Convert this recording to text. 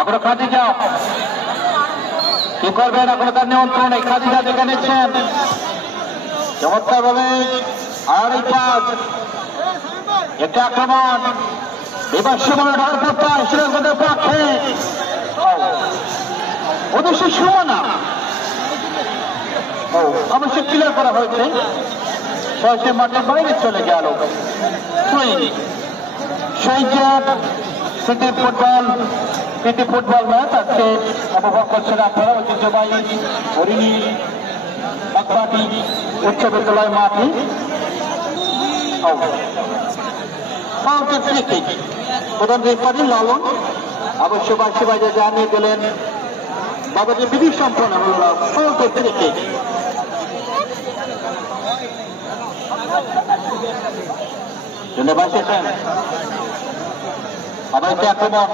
এখনো খাদিজা কি করবেন, এখনো তার নিয়ন্ত্রণে খাদিজা দেখে নিচ্ছেন চমৎকার ভাবে। আর এই পাস একটা আক্রমণ বিভাসীমূলক ঢাল প্রত্যায় শ্রীলঙ্কাদের পক্ষে উদ্দেশ্য সুমনা অবশ্যই ক্লিয়ার করা হয়েছে, সহজে মাঠের বাইরে চলে গেল। প্রীতি ফুটবল ম্যাচ আজকে উপভোগ করছেন আপনারা ঐতিহ্যবাহী হরিণী বাগবাটি উচ্চ বিদ্যালয় মাঠে। প্রধান রেফারি লালন অবশ্য বাসী বাইরে জানিয়ে দিলেন বাবাজি বিধি সম্পন্ন হল ফাউলের ফ্রি কিক। ধন্যবাদ আবার আক্রমণ